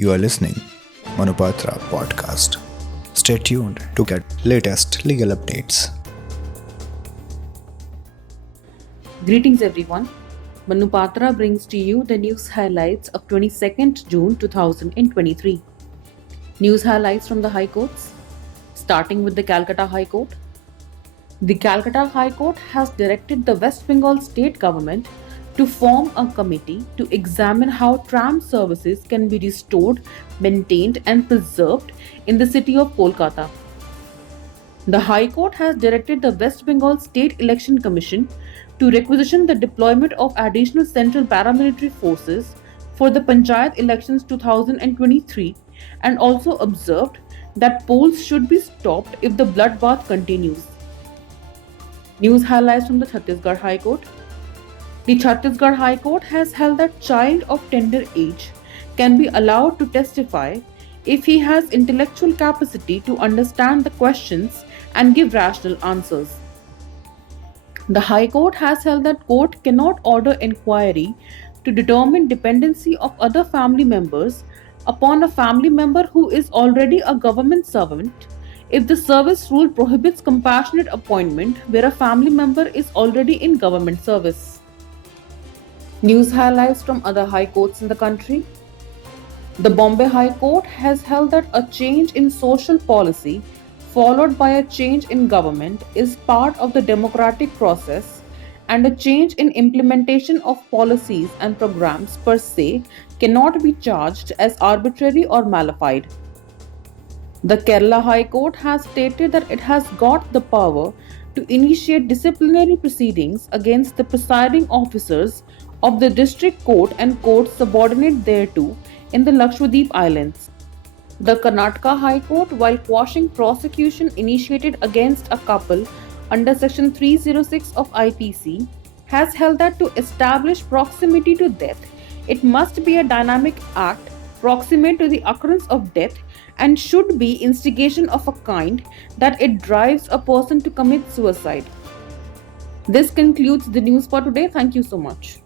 You are listening Manupatra Podcast. Stay tuned to get latest legal updates. Greetings everyone. Manupatra brings to you the news highlights of 22nd June 2023. News highlights from the High Courts. Starting with the Calcutta High Court. The Calcutta High Court has directed the West Bengal state government to form a committee to examine how tram services can be restored, maintained and preserved in the city of Kolkata. The High Court has directed the West Bengal State Election Commission to requisition the deployment of additional central paramilitary forces for the Panchayat elections 2023 and also observed that polls should be stopped if the bloodbath continues. News highlights from the Chhattisgarh High Court. The Chhattisgarh High Court has held that child of tender age can be allowed to testify if he has intellectual capacity to understand the questions and give rational answers. The High Court has held that court cannot order inquiry to determine dependency of other family members upon a family member who is already a government servant if the service rule prohibits compassionate appointment where a family member is already in government service. News highlights from other high courts in the country. The Bombay High Court has held that a change in social policy followed by a change in government is part of the democratic process, and a change in implementation of policies and programs per se cannot be charged as arbitrary or malified. The Kerala High Court has stated that it has got the power to initiate disciplinary proceedings against the presiding officers of the district court and courts subordinate thereto in the Lakshadweep Islands. The Karnataka High Court, while quashing prosecution initiated against a couple under Section 306 of IPC, has held that to establish proximity to death, it must be a dynamic act proximate to the occurrence of death and should be instigation of a kind that it drives a person to commit suicide. This concludes the news for today. Thank you so much.